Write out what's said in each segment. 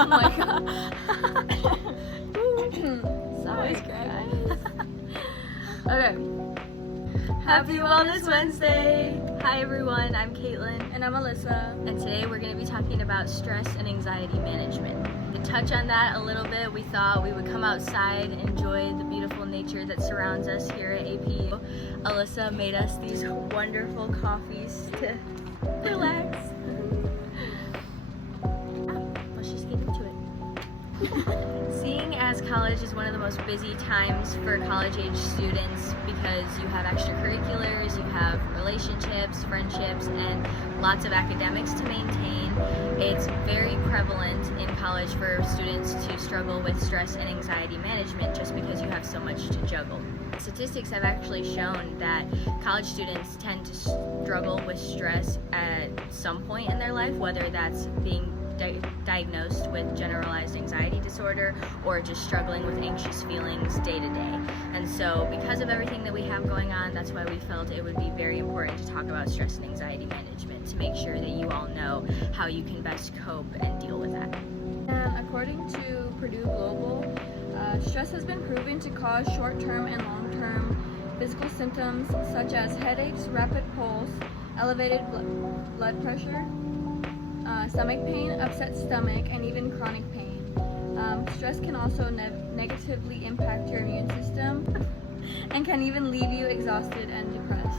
Oh my god. Sorry, guys. Okay. Happy Wellness Wednesday! Hi everyone, I'm Kaitlyn. And I'm Alyssa. And today we're going to be talking about stress and anxiety management. To touch on that a little bit, we thought we would come outside and enjoy the beautiful nature that surrounds us here at APU. Alyssa made us these wonderful coffees to relax. Let's just get into it. Seeing as college is one of the most busy times for college-age students because you have extracurriculars, you have relationships, friendships, and lots of academics to maintain, it's very prevalent in college for students to struggle with stress and anxiety management just because you have so much to juggle. Statistics have actually shown that college students tend to struggle with stress at some point in their life, whether that's being diagnosed with generalized anxiety disorder or just struggling with anxious feelings day to day. And so because of everything that we have going on, that's why we felt it would be very important to talk about stress and anxiety management to make sure that you all know how you can best cope and deal with that. And according to Purdue Global, stress has been proven to cause short-term and long-term physical symptoms such as headaches, rapid pulse, elevated blood pressure, stomach pain, upset stomach, and even chronic pain. Stress can also negatively impact your immune system and can even leave you exhausted and depressed.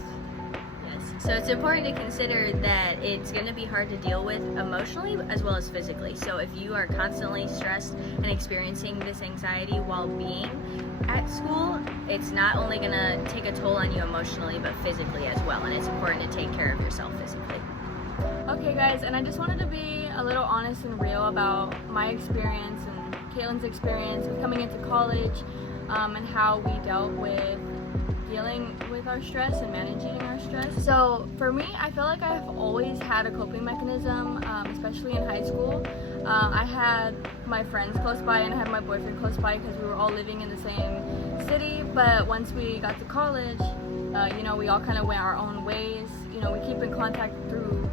Yes, so it's important to consider that it's going to be hard to deal with emotionally as well as physically. So if you are constantly stressed and experiencing this anxiety while being at school, it's not only going to take a toll on you emotionally but physically as well, and it's important to take care of yourself physically. Okay guys, and I just wanted to be a little honest and real about my experience and Kaitlyn's experience with coming into college, and how we dealt with dealing with our stress and managing our stress. So for me, I feel like I've always had a coping mechanism, especially in high school. I had my friends close by and I had my boyfriend close by because we were all living in the same city, but once we got to college, we all kind of went our own ways. We keep in contact through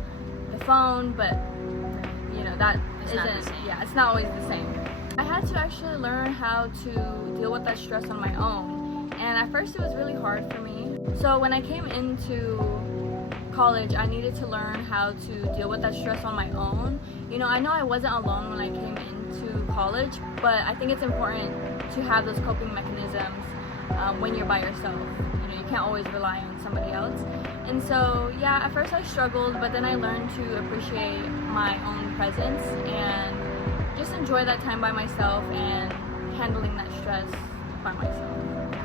the phone, but that it's not the same. Yeah, it's not always the same. I had to actually learn how to deal with that stress on my own, and at first it was really hard for me. So when I came into college, I needed to learn how to deal with that stress on my own. I know I wasn't alone when I came into college, but I think it's important to have those coping mechanisms when you're by yourself. You can't always rely on somebody else. And so, yeah, at first I struggled, but then I learned to appreciate my own presence and just enjoy that time by myself and handling that stress by myself.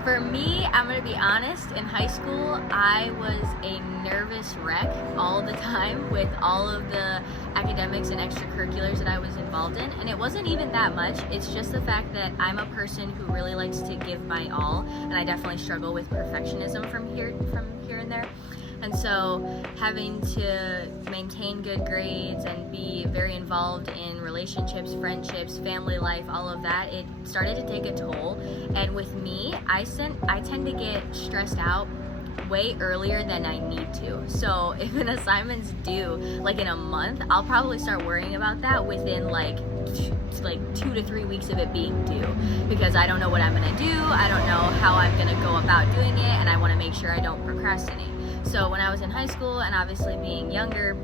For me, I'm going to be honest, in high school, I was a nervous wreck all the time with all of the academics and extracurriculars that I was involved in, and it wasn't even that much. It's just the fact that I'm a person who really likes to give my all, and I definitely struggle with perfectionism from here and there. And so having to maintain good grades and be very involved in relationships, friendships, family life, all of that, it started to take a toll. And with me, I tend to get stressed out way earlier than I need to. So if an assignment's due like in a month, I'll probably start worrying about that within like 2 to 3 weeks of it being due, because I don't know what I'm gonna do, I don't know how I'm gonna go about doing it, and I want to make sure I don't procrastinate. So when I was in high school and obviously being younger,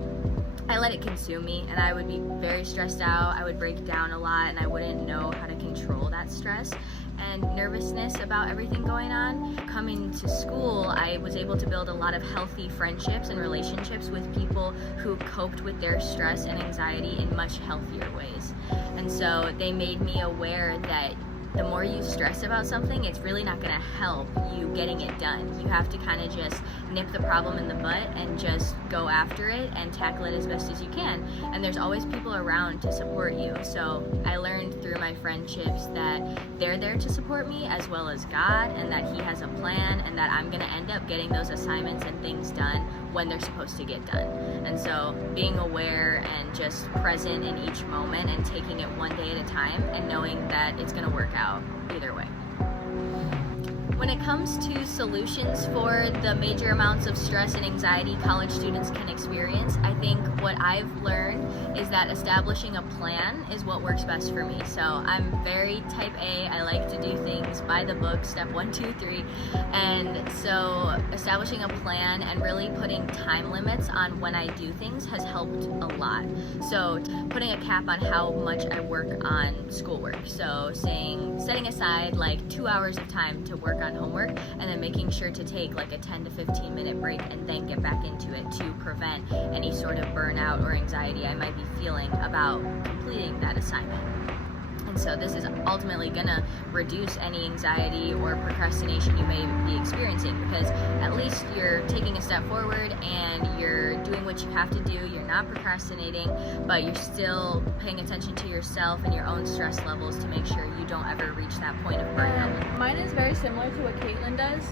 I let it consume me, and I would be very stressed out. I would break down a lot, and I wouldn't know how to control that stress and nervousness about everything going on. Coming to school, I was able to build a lot of healthy friendships and relationships with people who coped with their stress and anxiety in much healthier ways. And so they made me aware that the more you stress about something, it's really not going to help you getting it done. You have to kind of just nip the problem in the butt and just go after it and tackle it as best as you can. And there's always people around to support you. So I learned through my friendships that they're there to support me as well as God, and that He has a plan, and that I'm going to end up getting those assignments and things done when they're supposed to get done. And so being aware and just present in each moment and taking it one day at a time and knowing that it's going to work out either way. When it comes to solutions for the major amounts of stress and anxiety college students can experience, I think what I've learned is that establishing a plan is what works best for me. So I'm very type A. I like to do things by the book, step 1, 2, 3. And so establishing a plan and really putting time limits on when I do things has helped a lot. So putting a cap on how much I work on schoolwork. So setting aside like 2 hours of time to work on homework, and then making sure to take like a 10 to 15 minute break and then get back into it to prevent any sort of burnout or anxiety I might be feeling about completing that assignment. And so this is ultimately gonna reduce any anxiety or procrastination you may be experiencing, because at least you're taking a step forward and you're doing what you have to do. You're not procrastinating, but you're still paying attention to yourself and your own stress levels to make sure you don't ever reach that point of burnout. Mine is very similar to what Kaitlyn does,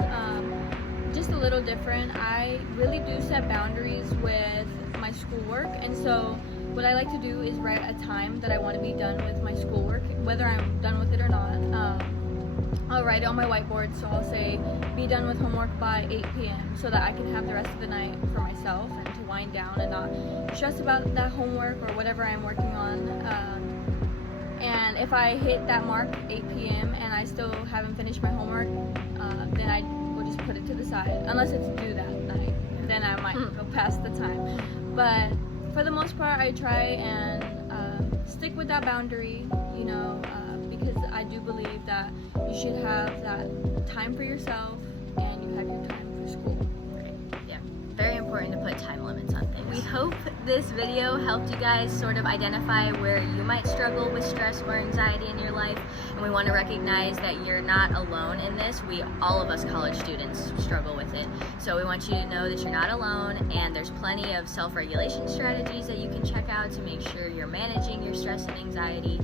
just a little different. I really do set boundaries with my schoolwork, and so what I like to do is write a time that I want to be done with my schoolwork, whether I'm done with it or not. I'll write it on my whiteboard, so I'll say be done with homework by 8 p.m. so that I can have the rest of the night for myself and to wind down and not stress about that homework or whatever I'm working on. And if I hit that mark 8 p.m. and I still haven't finished my homework, then I will just put it to the side, unless it's due that night. Then I might go past the time. But for the most part, I try and stick with that boundary, because I do believe that you should have that time for yourself and you have your time for school. Yeah, very important to put time limits on things. We hope this video helped you guys sort of identify where you might struggle with stress or anxiety in your life, and we want to recognize that you're not alone in this. All of us college students struggle with it, so we want you to know that you're not alone, and there's plenty of self-regulation strategies that you can check out to make sure you're managing your stress and anxiety.